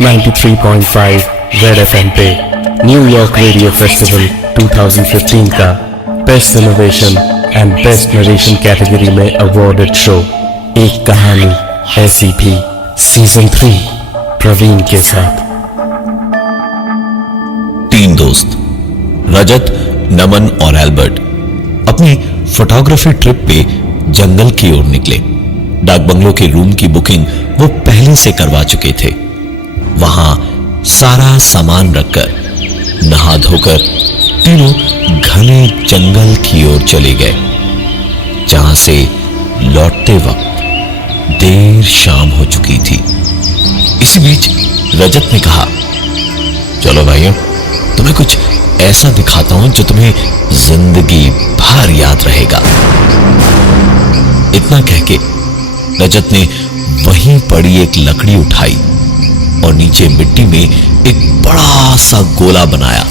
93.5 red FM पे New York radio festival 2015 का best innovation and best narration category में awarded show एक कहानी ऐसी भी सीजन 3 प्रवीण के साथ। 3 दोस्त रजत, नमन और एल्बर्ट अपनी फोटोग्राफी ट्रिप पे जंगल की ओर निकले। डाक बंगलो के रूम की बुकिंग वो पहले से करवा चुके थे। वहां सारा सामान रखकर नहा धोकर तीनों घने जंगल की ओर चले गए, जहां से लौटते वक्त देर शाम हो चुकी थी। इसी बीच रजत ने कहा, चलो भाइयों, तुम्हें कुछ ऐसा दिखाता हूं जो तुम्हें जिंदगी भर याद रहेगा। इतना कहके रजत ने वहीं पड़ी एक लकड़ी उठाई और नीचे मिट्टी में एक बड़ा सा गोला बनाया,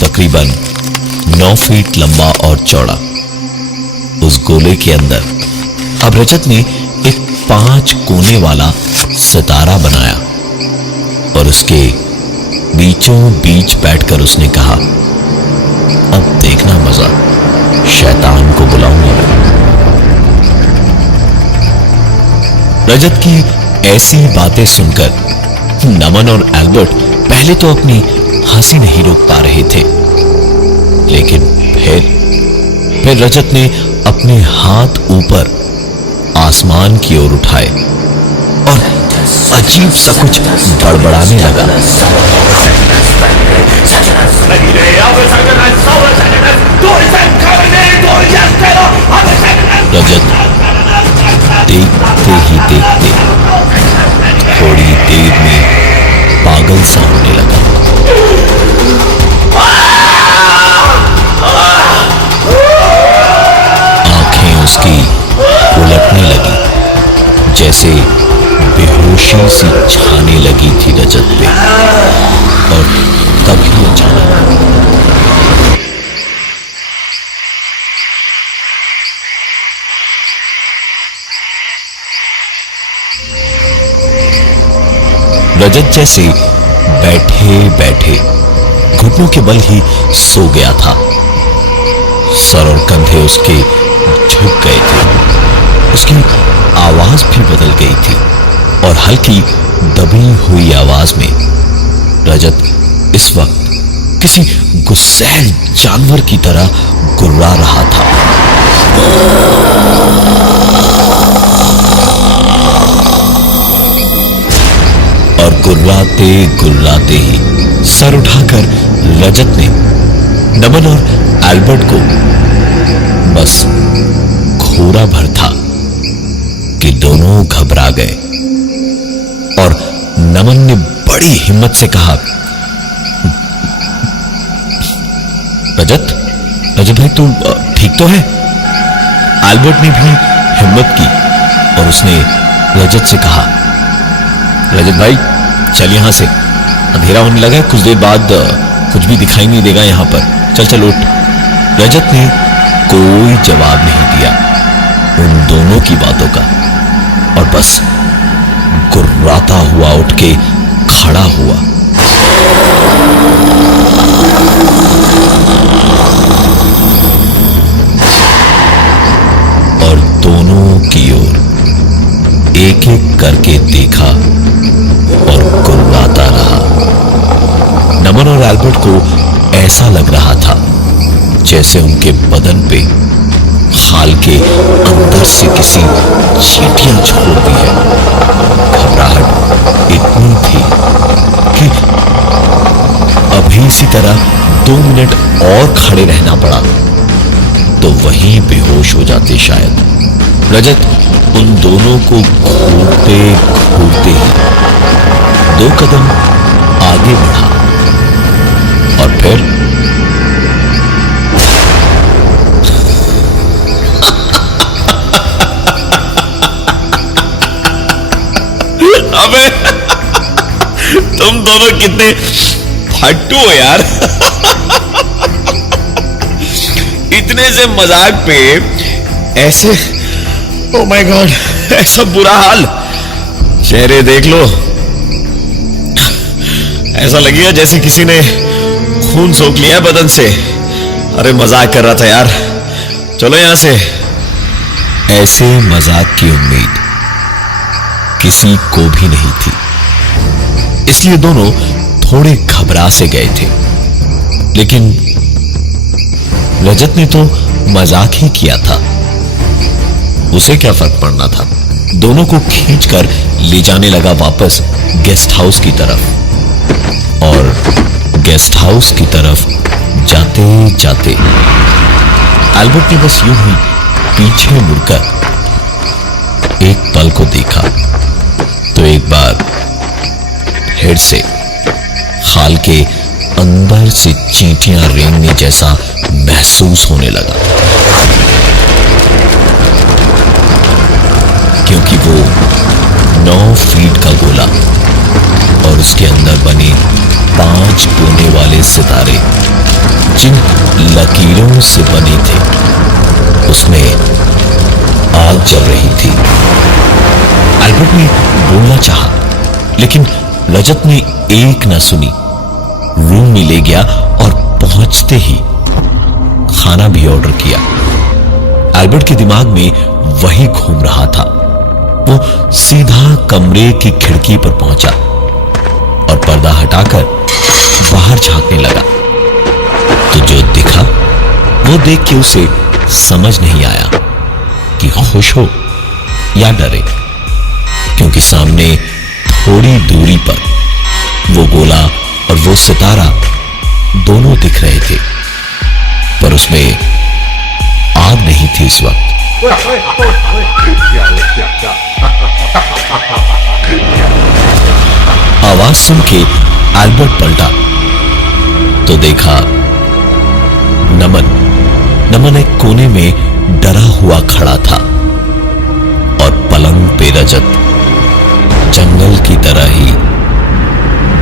तकरीबन 9 फीट लंबा और चौड़ा। उस गोले के अंदर अब रजत ने एक 5 कोने वाला सितारा बनाया और उसके बीचों बीच बैठकर उसने कहा, अब देखना मजा, शैतान को बुलाऊंगा मैं। रजत की ऐसी बातें सुनकर नमन और एल्बर्ट पहले तो अपनी हंसी नहीं रोक पा रहे थे, लेकिन फिर रजत ने अपने हाथ ऊपर आसमान की ओर उठाए और अजीब सा कुछ बड़बड़ाने लगा। रजत देखते ही देखते थोड़ी देर में पागल सा होने लगा। आंखें उसकी उलटने लगी, जैसे बेहोशी सी छाने लगी थी रजत पे। और तभी अचानक रजत जैसे बैठे बैठे घुटनों के बल ही सो गया था। सर और कंधे उसके झुक गए थे। उसकी आवाज भी बदल गई थी और हल्की दबी हुई आवाज में रजत इस वक्त किसी गुस्सैल जानवर की तरह गुर्रा रहा था। और गुर्राते गुर्राते ही सर उठाकर रजत ने नमन और एल्बर्ट को बस घोरा भर था कि दोनों घबरा गए। और नमन ने बड़ी हिम्मत से कहा, रजत भाई तू ठीक तो है? एल्बर्ट ने भी हिम्मत की और उसने रजत से कहा, रजत भाई चल यहां से, अंधेरा होने लगा है, कुछ देर बाद कुछ भी दिखाई नहीं देगा यहां पर, चल चल उठ। रजत ने कोई जवाब नहीं दिया उन दोनों की बातों का और बस गुर्राता हुआ उठ के खड़ा हुआ। और दोनों की ओर एक एक करके देखा और गुर्राता रहा। नमन और एल्बर्ट को ऐसा लग रहा था जैसे उनके बदन पे खाल के अंदर से किसी चींटियां छोड़ दी है। घबराहट इतनी थी कि अभी इसी तरह 2 मिनट और खड़े रहना पड़ा तो वहीं बेहोश हो जाते शायद। रजत उन दोनों को घूरते घूरते ही 2 कदम आगे बढ़ा और फिर अबे तुम दोनों कितने फट्टू हो यार। इतने से मजाक पे ऐसे, ओ माय गॉड, ऐसा बुरा हाल। चेहरे देख लो, ऐसा लगेगा जैसे किसी ने खून सोख लिया बदन से। अरे मजाक कर रहा था यार, चलो यहां से। ऐसे मजाक की उम्मीद किसी को भी नहीं थी, इसलिए दोनों थोड़े घबरा से गए थे। लेकिन रजत ने तो मजाक ही किया था, उसे क्या फर्क पड़ना था। दोनों को खींचकर ले जाने लगा वापस गेस्ट हाउस की तरफ। और गेस्ट हाउस की तरफ जाते जाते एल्बर्ट ने बस यूं ही पीछे मुड़कर एक पल को देखा तो एक बार फिर से खाल के अंदर से चींटियां रेंगने जैसा महसूस होने लगा, क्योंकि वो 9 फीट का गोला और उसके अंदर बने 5 कोने वाले सितारे जिन लकीरों से बने थे, उसमें आग जल रही थी। एल्बर्ट ने बोलना चाहा, लेकिन रजत ने एक न सुनी। रूम में ले गया और पहुंचते ही खाना भी ऑर्डर किया। एल्बर्ट के दिमाग में वही घूम रहा था। वो सीधा कमरे की खिड़की पर पहुंचा और पर्दा हटाकर बाहर झांकने लगा। तो जो दिखा वो देख के उसे समझ नहीं आया कि खुश हो या डरे, क्योंकि सामने थोड़ी दूरी पर वो गोला और वो सितारा दोनों दिख रहे थे, पर उसमें आग नहीं थी इस वक्त। आवाज सुन के एल्बर्ट पलटा तो देखा नमन एक कोने में डरा हुआ खड़ा था और पलंग पे रजत जंगल की तरह ही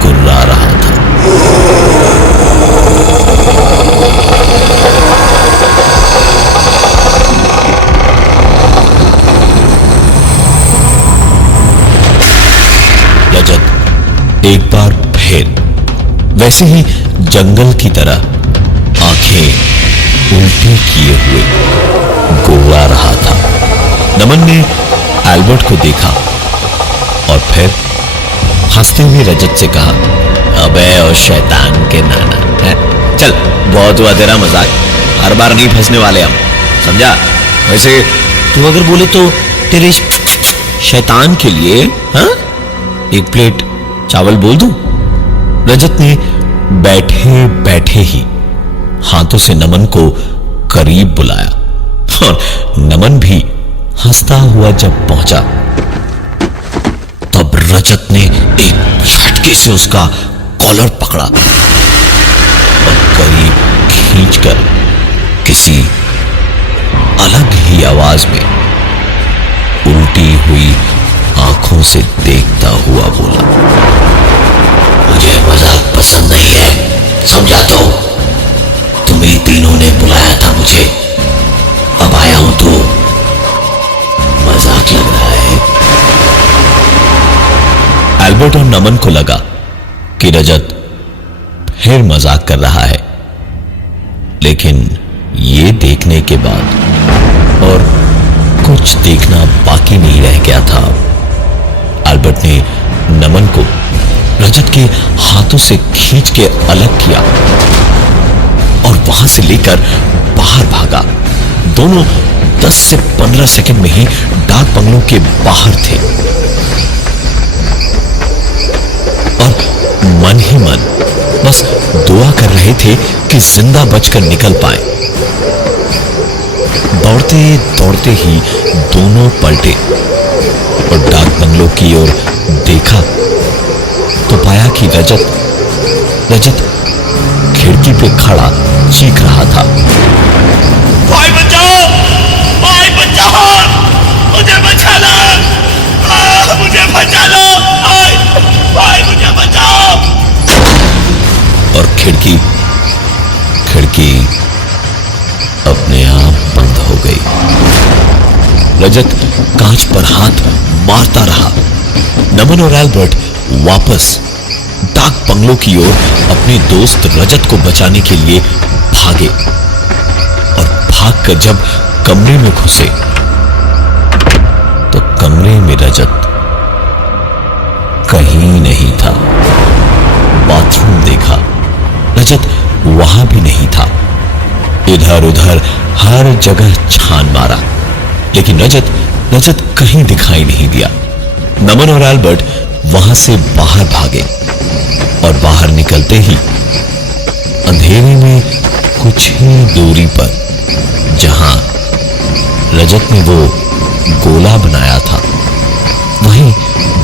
गुर्रा रहा था। रजत एक बार फिर वैसे ही जंगल की तरह आंखें उल्टी किए हुए गुर्रा रहा था। नमन ने एल्बर्ट को देखा और फिर हंसते हुए रजत से कहा, अबे ओ शैतान के नाना है? चल बहुत हुआ तेरा मजाक, हर बार नहीं फंसने वाले हम, समझा? वैसे तू अगर बोले तो तेरे शैतान के लिए हाँ 1 प्लेट चावल बोल दूं? रजत ने बैठे बैठे ही हाथों से नमन को करीब बुलाया और नमन भी हंसता हुआ जब पहुंचा तब रजत ने एक झटके से उसका कॉलर पकड़ा और करीब खींचकर किसी अलग ही आवाज में उल्टी हुई आंखों से देखता हुआ बोला, मुझे मजाक पसंद नहीं है, समझा? तो तुम्हें तीनों ने बुलाया था मुझे, अब आया हूं तो मजाक लग रहा है। एल्बर्ट और नमन को लगा कि रजत फिर मजाक कर रहा है, लेकिन ये देखने के बाद और कुछ देखना बाकी नहीं रह गया था। एल्बर्ट ने नमन को रजत के हाथों से खींच के अलग किया और वहां से लेकर बाहर भागा। दोनों 10 से 15 सेकंड में ही डाक बंगलों के बाहर थे और मन ही मन बस दुआ कर रहे थे कि जिंदा बचकर निकल पाए। दौड़ते दौड़ते ही दोनों पलटे और डाक बंगलों की ओर देखा तो पाया कि रजत खिड़की पे खड़ा चीख रहा था, भाई बचाओ, भाई बचाओ, मुझे बचा लो, मुझे बचा लो, भाई मुझे बचाओ। और खिड़की अपने आप बंद हो गई। रजत कांच पर हाथ मारता रहा। नमन और एल्बर्ट वापस डाक बंगलों की ओर अपने दोस्त रजत को बचाने के लिए भागे और भागकर जब कमरे में घुसे तो कमरे में रजत कहीं नहीं था। बाथरूम देखा, रजत वहां भी नहीं था। इधर उधर हर जगह छान मारा, लेकिन रजत कहीं दिखाई नहीं दिया। नमन और एल्बर्ट वहां से बाहर भागे और बाहर निकलते ही अंधेरे में कुछ ही दूरी पर जहां रजत ने वो गोला बनाया था, वहीं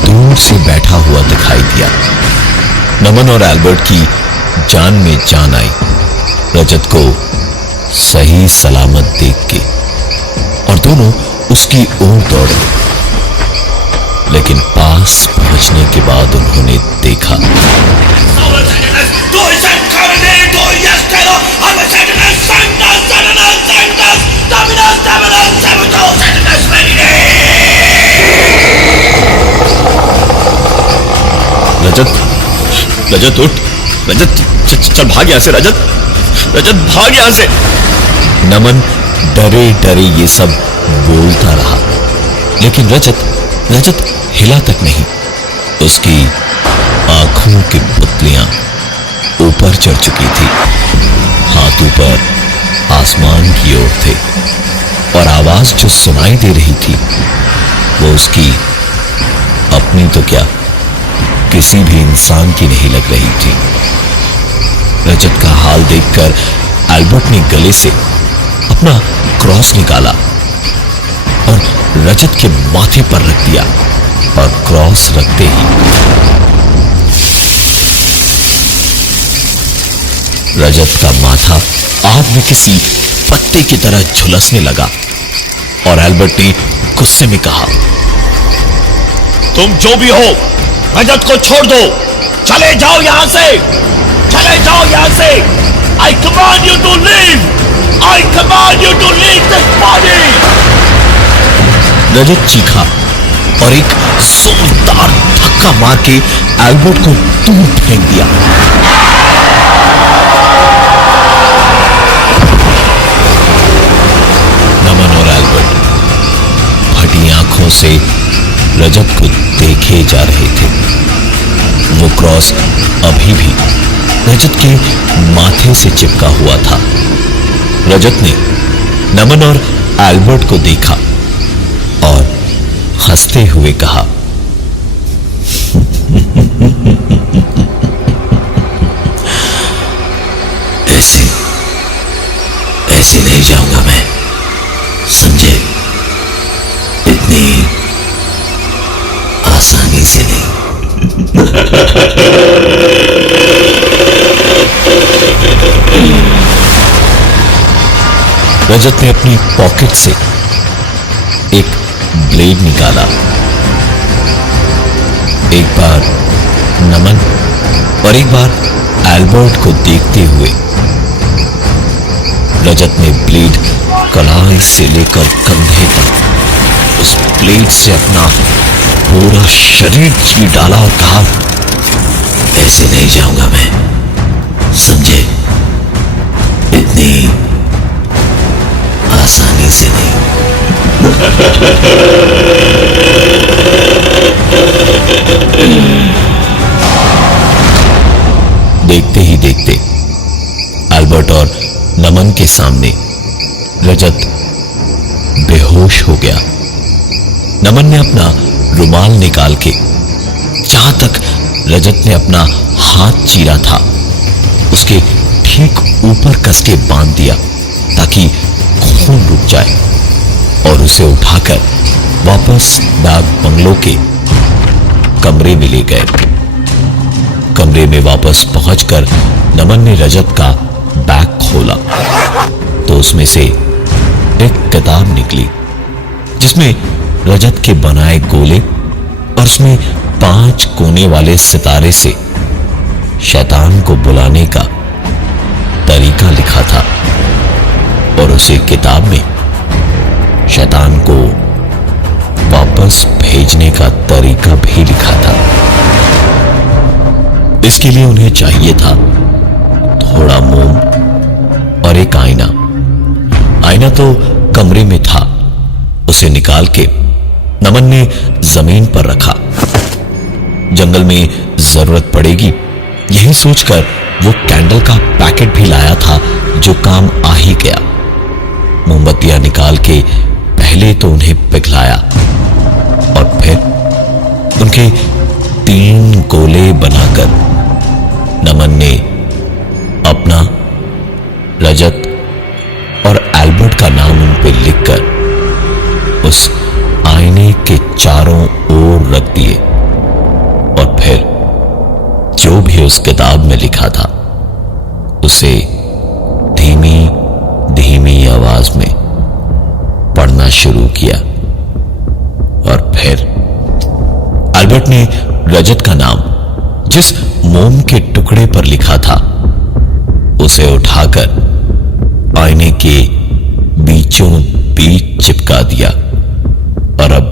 दूर से बैठा हुआ दिखाई दिया। नमन और एल्बर्ट की जान में जान आई। रजत को सही सलामत देख के और दोनों उसकी ओर दौड़े, लेकिन पास पहुंचने के बाद उन्होंने देखा रजत उठ, रजत चल भाग यहां से, रजत भाग यहां से। नमन डरे डरे ये सब बोलता रहा, लेकिन रजत हिला तक नहीं। उसकी आंखों की पुतलियां ऊपर चढ़ चुकी थी, हाथ ऊपर आसमान की ओर थे और आवाज जो सुनाई दे रही थी वो उसकी अपनी तो क्या, किसी भी इंसान की नहीं लग रही थी। रजत का हाल देखकर एल्बर्ट ने गले से अपना क्रॉस निकाला और रजत के माथे पर रख दिया, और क्रॉस रखते ही रजत का माथा आग में किसी पत्ते की तरह झुलसने लगा और एल्बर्ट ने गुस्से में कहा, तुम जो भी हो रजत को छोड़ दो, चले जाओ यहां से, चले जाओ यहां से। I command you to leave! I command you to leave this body! रजत चीखा और एक जोरदार धक्का मार के एल्बर्ट को दूर फेंक दिया। नमन और एल्बर्ट फटी आंखों से रजत को देखे जा रहे थे। वो क्रॉस अभी भी रजत के माथे से चिपका हुआ था। रजत ने नमन और एल्बर्ट को देखा और हंसते हुए कहा, ऐसे नहीं जाऊंगा मैं, समझे? इतनी आसानी से नहीं। रजत ने अपनी पॉकेट से एक ब्लेड निकाला। एक बार नमन और एक बार एल्बर्ट को देखते हुए रजत ने ब्लेड कलाई से लेकर कंधे तक उस ब्लेड से अपना पूरा शरीर चीर डाला और कहा, ऐसे नहीं जाऊंगा मैं, समझे? इतनी आसानी से नहीं। देखते ही देखते एल्बर्ट और नमन के सामने रजत बेहोश हो गया। नमन ने अपना रुमाल निकाल के जहां तक रजत ने अपना हाथ चीरा था उसके ठीक ऊपर कस के बांध दिया ताकि खून रुक जाए, और उसे उठाकर वापस डाक बंगलों के कमरे में ले गए। कमरे में वापस पहुंचकर नमन ने रजत का बैग खोला तो उसमें से एक किताब निकली जिसमें रजत के बनाए गोले और उसमें 5 कोने वाले सितारे से शैतान को बुलाने का तरीका लिखा था, और उसी किताब में शैतान को वापस भेजने का तरीका भी लिखा था। इसके लिए उन्हें चाहिए था थोड़ा मोम और एक आईना। आईना तो कमरे में था, उसे निकाल के नमन ने जमीन पर रखा। जंगल में जरूरत पड़ेगी, यही सोचकर वो कैंडल का पैकेट भी लाया था, जो काम आ ही गया। मोमबत्तियां निकाल के पहले तो उन्हें पिघलाया और फिर उनके 3 गोले बनाकर नमन ने अपना, रजत और एल्बर्ट का नाम उन पे लिखकर उस आईने के चारों ओर रख दिए और फिर जो भी उस किताब में लिखा था उसे धीमी धीमी आवाज में पढ़ना शुरू किया। और फिर एल्बर्ट ने रजत का नाम जिस मोम के टुकड़े पर लिखा था उसे उठाकर आईने के बीचों बीच चिपका दिया और अब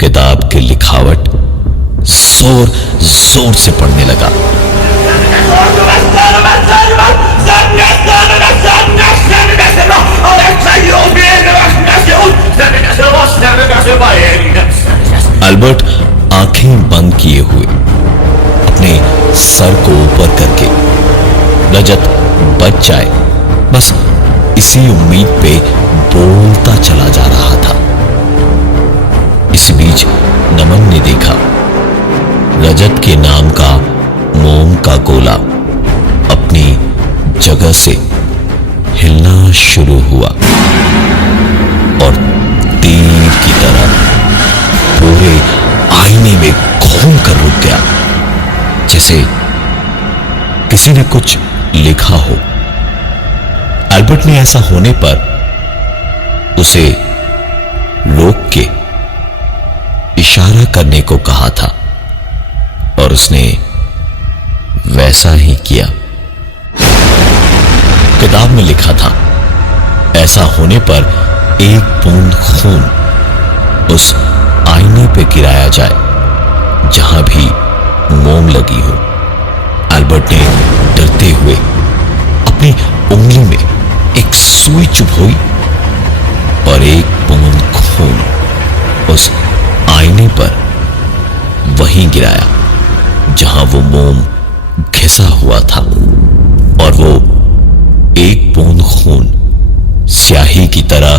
किताब की लिखावट जोर जोर से पढ़ने लगा। एल्बर्ट आंखें बंद किए हुए अपने सर को ऊपर करके रजत बच जाए, बस इसी उम्मीद पे बोलता चला जा रहा था। इसी बीच नमन ने देखा रजत के नाम का मोम का गोला अपनी जगह से हिलना शुरू हुआ और तीर की तरह पूरे आईने में घूम कर रुक गया, जैसे किसी ने कुछ लिखा हो। एल्बर्ट ने ऐसा होने पर उसे रोक के इशारा करने को कहा था और उसने वैसा ही किया। किताब में लिखा था, ऐसा होने पर एक बूंद खून उस आईने पे गिराया जाए जहां भी मोम लगी हो। एल्बर्ट ने डरते हुए अपनी उंगली में एक सुई चुभोई और एक बूंद खून उस आईने पर वहीं गिराया जहां वो मोम घिसा हुआ था और वो एक बूंद खून स्याही की तरह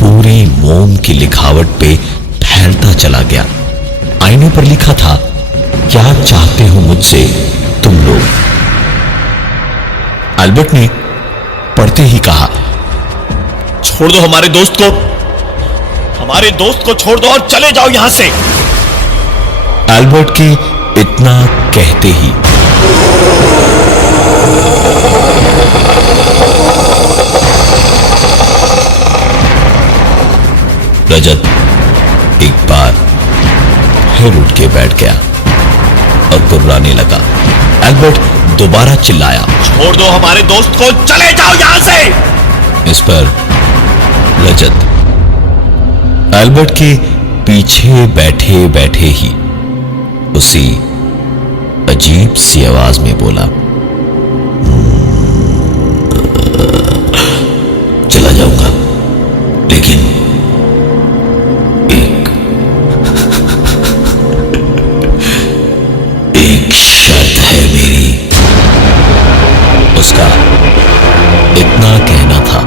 पूरी मोम की लिखावट पे फैलता चला गया। आईने पर लिखा था, क्या चाहते हो मुझसे तुम लोग। एल्बर्ट ने पढ़ते ही कहा, छोड़ दो हमारे दोस्त को छोड़ दो और चले जाओ यहां से। एल्बर्ट के इतना कहते ही रजत एक बार फिर उठ के बैठ गया और गुर्राने लगा। एल्बर्ट दोबारा चिल्लाया, छोड़ दो हमारे दोस्त को, चले जाओ यहां से। इस पर रजत एल्बर्ट के पीछे बैठे बैठे ही उसी अजीब सी आवाज में बोला, चला जाऊंगा लेकिन एक शर्त है मेरी। उसका इतना कहना था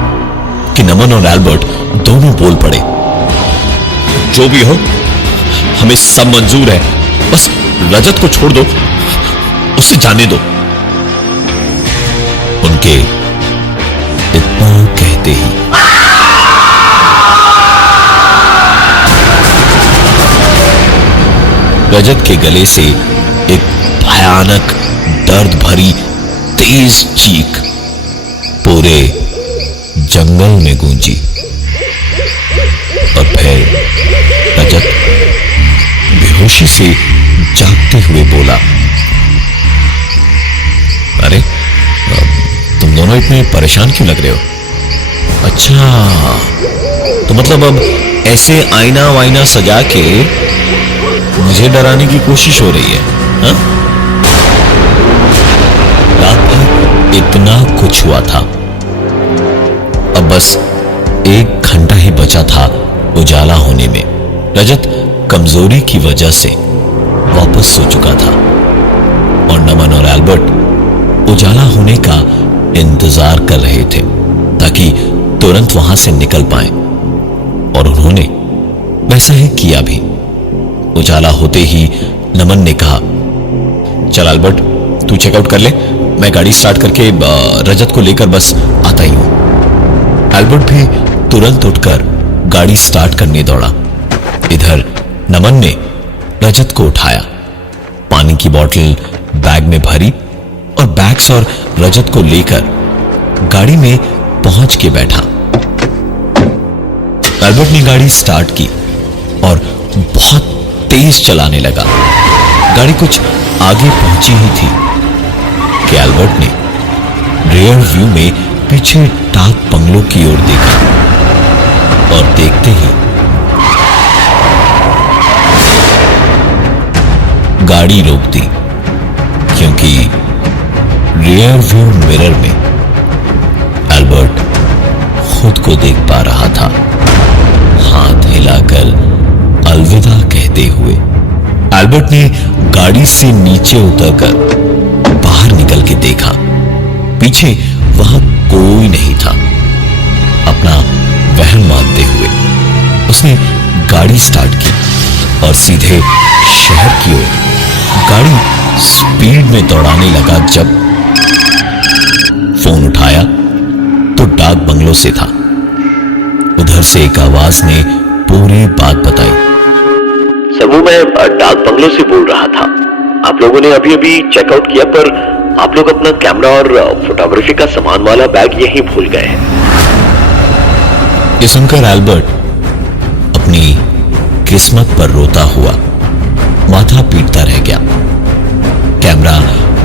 कि नमन और एल्बर्ट दोनों बोल पड़े, जो भी हो हमें सब मंजूर है, बस रजत को छोड़ दो, उसे जाने दो। उनके इतना कहते ही रजत के गले से एक भयानक दर्द भरी तेज चीख पूरे जंगल में गूंजी और फिर रजत बेहोशी से जागते हुए बोला, अरे तुम दोनों इतने परेशान क्यों लग रहे हो। अच्छा, तो मतलब अब ऐसे आईना वाइना सजा के मुझे डराने की कोशिश हो रही है, हाँ? इतना कुछ हुआ था। अब बस 1 घंटा ही बचा था उजाला होने में। रजत कमजोरी की वजह से वापस सो चुका था और नमन और एल्बर्ट उजाला होने का इंतजार कर रहे थे ताकि तुरंत वहां से निकल पाए, और उन्होंने वैसा ही किया भी। उजाला होते ही नमन ने कहा, चल एल्बर्ट, तू चेकआउट कर ले, मैं गाड़ी स्टार्ट करके रजत को लेकर बस आता ही हूं। एल्बर्ट भी तुरंत उठकर गाड़ी स्टार्ट करने दौड़ा। इधर नमन ने रजत को उठाया, पानी की बोतल बैग में भरी और बैग्स और रजत को लेकर गाड़ी में पहुंच के बैठा। एल्बर्ट ने गाड़ी स्टार्ट की और बहुत तेज चलाने लगा। गाड़ी कुछ आगे पहुंची ही थी कि एल्बर्ट ने रियर व्यू में पीछे डाक बंगलों की ओर देखा और देखते ही गाड़ी रोक दी, क्योंकि रियर व्यू मिरर में एल्बर्ट खुद को देख पा रहा था, हाथ हिलाकर अलविदा कहते हुए। एल्बर्ट ने गाड़ी से नीचे उतरकर बाहर निकल के देखा, पीछे वहां कोई नहीं था। अपना वहम मानते हुए उसने गाड़ी स्टार्ट की और सीधे शहर की ओर गाड़ी स्पीड में दौड़ाने लगा। जब फोन उठाया तो डाक बंगलों से था। उधर से एक आवाज ने पूरी बात बताई। सर, वो मैं डाक बंगलों से बोल रहा था। आप लोगों ने अभी अभी चेकआउट किया, पर आप लोग अपना कैमरा और फोटोग्राफी का सामान वाला बैग यहीं भूल गए हैं। ये सुनकर एल्बर्ट अपनी किस्मत पर रोता हुआ माथा पीटता रह गया। कैमरा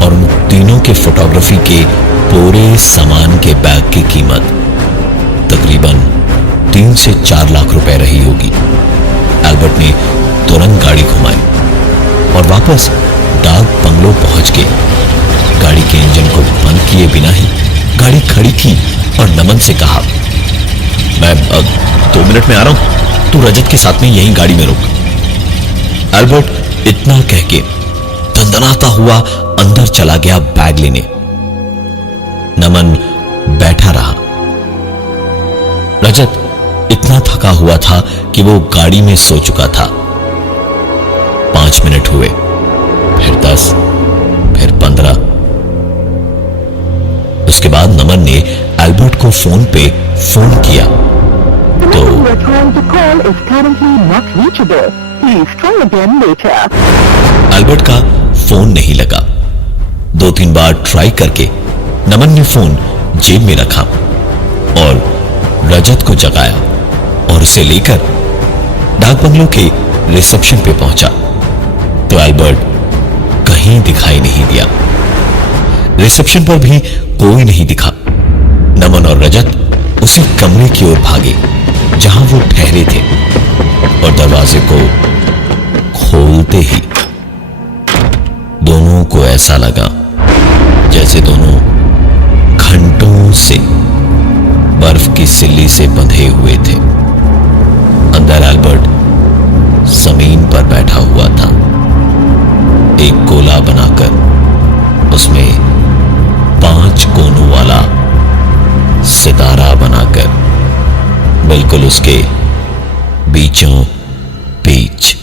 और उन तीनों के फोटोग्राफी के पूरे सामान के बैग की कीमत तकरीबन 3 से 4 लाख रुपए रही होगी। एल्बर्ट ने तुरंत गाड़ी घुमाई और वापस डाक बंगलो पहुंच के गाड़ी के इंजन को बंद किए बिना ही गाड़ी खड़ी की और नमन से कहा, मैं 2 मिनट में आ रहा हूं, तू रजत के साथ में यहीं गाड़ी में रुक। एल्बर्ट इतना कह के दंदनाता हुआ अंदर चला गया बैग लेने। नमन बैठा रहा। रजत इतना थका हुआ था कि वो गाड़ी में सो चुका था। 5 मिनट हुए, फिर 10, फिर 15। उसके बाद नमन ने एल्बर्ट को फोन पे फोन किया तो एल्बर्ट का फोन नहीं लगा। 2-3 बार ट्राई करके नमन ने फोन जेब में रखा और रजत को जगाया और उसे लेकर डाक बंगलों के रिसेप्शन पे पहुंचा तो एल्बर्ट कहीं दिखाई नहीं दिया। रिसेप्शन पर भी कोई नहीं दिखा। नमन और रजत उसी कमरे की ओर भागे जहां वो ठहरे थे और दरवाजे को खोलते ही दोनों को ऐसा लगा जैसे दोनों घंटों से बर्फ की सिल्ली से बंधे हुए थे। अंदर एल्बर्ट जमीन पर बैठा हुआ था, एक गोला बनाकर उसमें 5 कोनों वाला सितारा बनाकर बिल्कुल उसके बीचों बीच।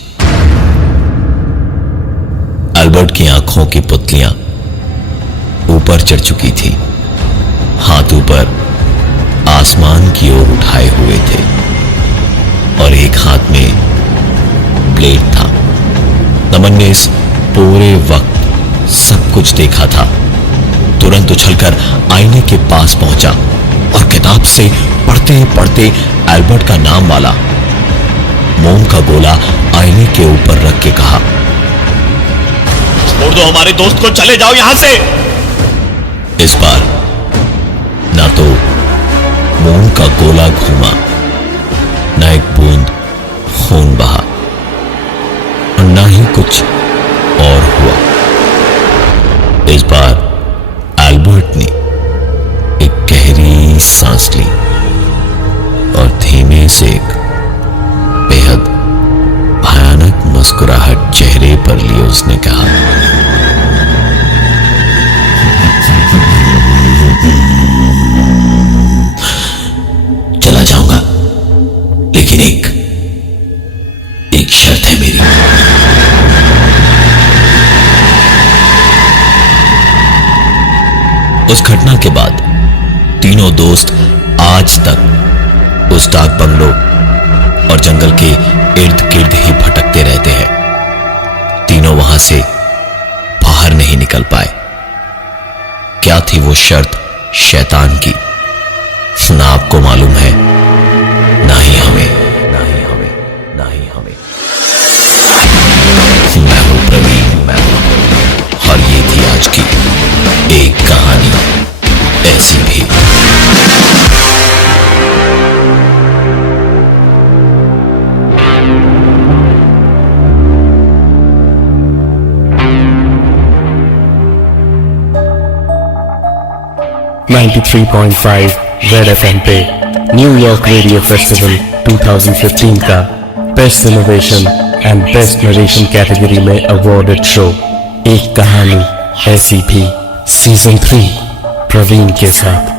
एल्बर्ट की आंखों की पुतलियां ऊपर चढ़ चुकी थी, हाथ ऊपर आसमान की ओर उठाए हुए थे और एक हाथ में ब्लेड था। नमन ने इस पूरे वक्त सब कुछ देखा था। तुरंत उछलकर आईने के पास पहुंचा और किताब से पढ़ते पढ़ते एल्बर्ट का नाम वाला मोम का गोला आईने के ऊपर रख के कहा, छोड़ दो हमारे दोस्त को, चले जाओ यहां से। इस बार ना तो मोम का गोला घूमा, ना एक बूंद खून बहा और ना ही कुछ और हुआ। इस बार एल्बर्ट ने उसने कहा, चला जाऊंगा, लेकिन एक शर्त है मेरी। उस घटना के बाद तीनों दोस्त आज तक उस डाक बंगलो और जंगल के इर्द गिर्द ही भटकते रहते हैं। तीनों वहां से बाहर नहीं निकल पाए। क्या थी वो शर्त शैतान की, ना आपको मालूम है, ना ही हमें। मैं हूं प्रवीण, और ये थी आज की एक कहानी ऐसी भी। .5 रेड FM पे न्यूयॉर्क रेडियो फेस्टिवल 2015 का best innovation and best narration category में अवॉर्डेड शो एक कहानी ऐसी भी सीजन 3 प्रवीण के साथ।